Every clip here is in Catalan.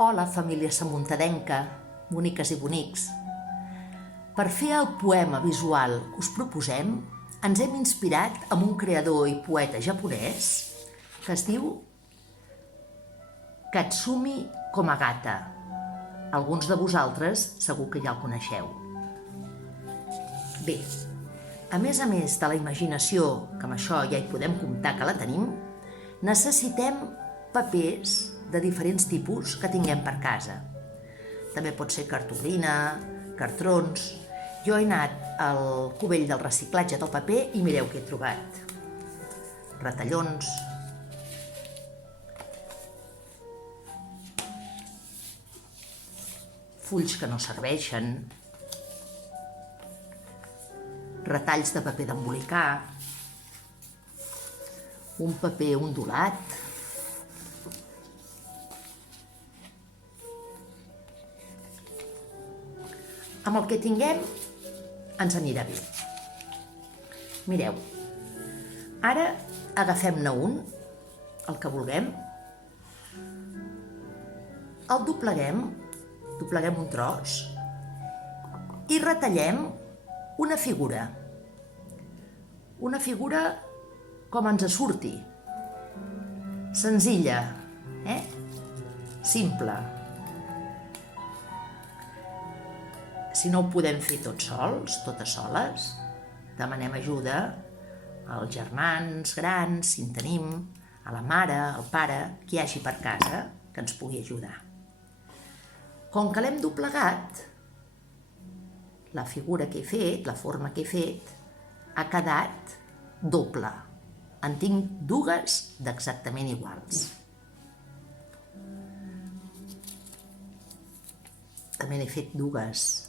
Hola, família samuntadenca, boniques i bonics. Per fer el poema visual que us proposem, ens hem inspirat en un creador i poeta japonès que es diu Katsumi Komagata. Alguns de vosaltres segur que ja el coneixeu. Bé, a més de la imaginació, que amb això ja hi podem comptar que la tenim, necessitem papers de diferents tipus que tinguem per casa. També pot ser cartolina, cartrons. Jo he anat al cubell del reciclatge del paper i mireu què he trobat. Retallons, fulls que no serveixen, retalls de paper d'embolicar, un paper ondulat, amb el que tinguem ens anirà bé. Mireu, ara agafem-ne un, el que vulguem, el dobleguem un tros i retallem una figura com ens surti, senzilla, simple. Si no ho podem fer tots sols, totes soles, demanem ajuda als germans grans, si en tenim, a la mare, al pare, qui hi hagi per casa que ens pugui ajudar. Com que l'hem doblegat, la figura que he fet, la forma que he fet, ha quedat doble. En tinc dues d'exactament iguals. També n'he fet dues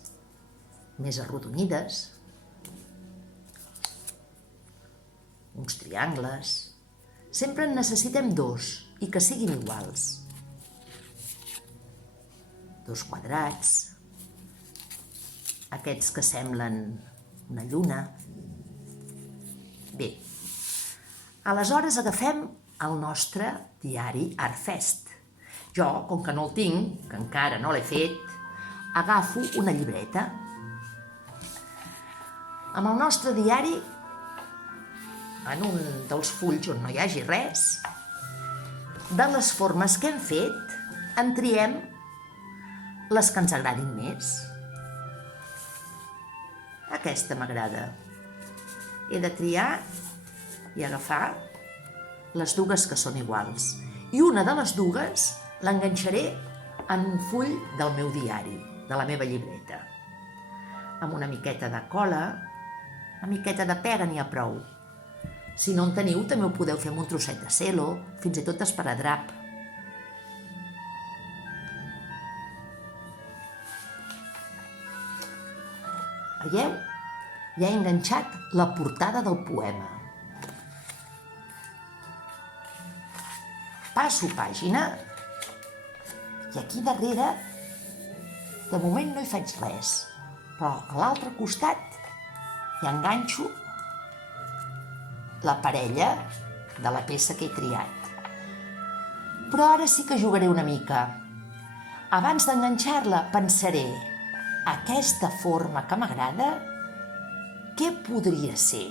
més arrodonides, uns triangles. Sempre en necessitem dos i que siguin iguals. Dos quadrats, aquests que semblen una lluna. Bé, aleshores agafem el nostre diari Artfest. Jo, com que no el tinc, que encara no l'he fet, agafo una llibreta. Amb el nostre diari, en un dels fulls on no hi hagi res, de les formes que hem fet, en triem les que ens agradin més. Aquesta m'agrada. He de triar i agafar les dues que són iguals. I una de les dues l'enganxaré en un full del meu diari, de la meva llibreta. Amb una miqueta de cola, una miqueta de pega n'hi ha prou. Si no en teniu, també ho podeu fer amb un trosset de celo, fins i tot d'esparadrap. Veieu? Ja he enganxat la portada del poema. Passo pàgina i aquí darrere, de moment no hi faig res, però a l'altre costat hi enganxo la parella de la peça que he triat. Però ara sí que jugaré una mica. Abans d'enganxar-la pensaré, aquesta forma que m'agrada, què podria ser?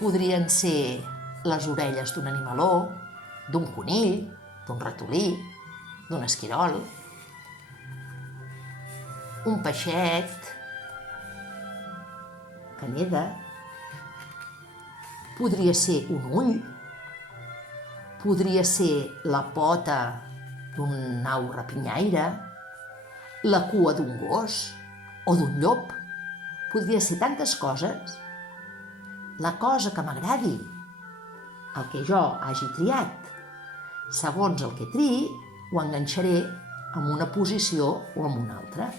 Podrien ser les orelles d'un animaló, d'un conill, d'un ratolí, d'un esquirol, un peixet que neda, podria ser un ull, podria ser la pota d'un au rapinyaire, la cua d'un gos o d'un llop. Podria ser tantes coses. La cosa que m'agradi, el que jo hagi triat, segons el que triï, ho enganxaré en una posició o en una altra.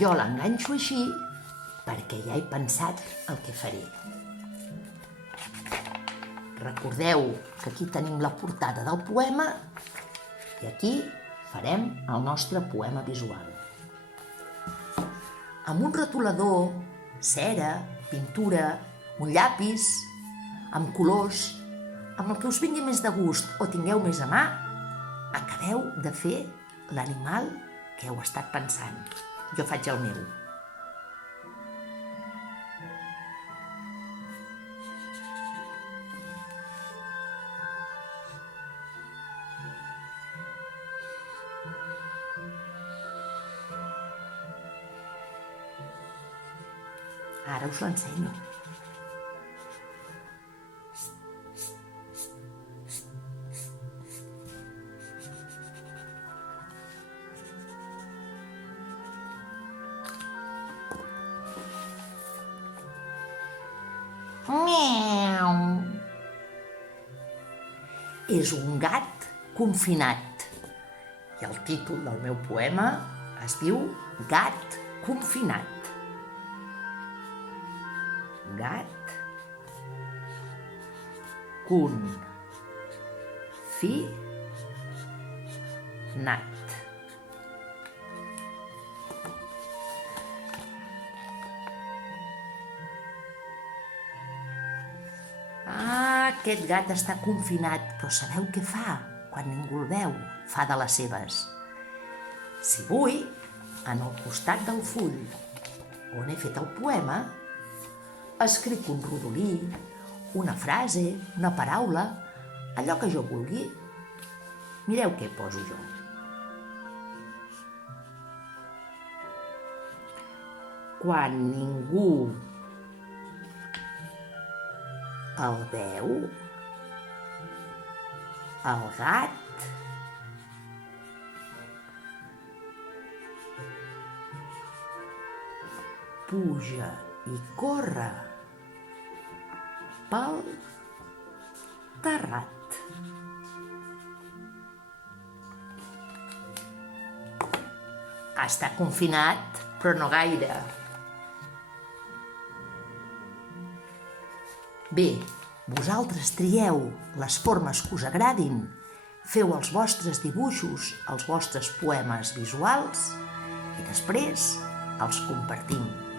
Jo l'enganxo així perquè ja he pensat el que faré. Recordeu que aquí tenim la portada del poema I aquí farem el nostre poema visual. Amb un retolador, cera, pintura, un llapis, amb colors, amb el que us vingui més de gust o tingueu més a mà, acabeu de fer l'animal que heu estat pensant. Jo faig el meu. Ara us l'ensenyo. Miau. És un gat confinat. I el títol del meu poema es diu Gat confinat. Gat confinat. Aquest gat està confinat, però sabeu què fa quan ningú el veu? Fa de les seves. Si vull, en el costat del full on he fet el poema, escric un rodolí, una frase, una paraula, allò que jo vulgui. Mireu què poso jo. Quan ningú el veu, el gat puja i corre pel terrat. Està confinat, però no gaire. Bé, vosaltres trieu les formes que us agradin, feu els vostres dibuixos, els vostres poemes visuals i després els compartim.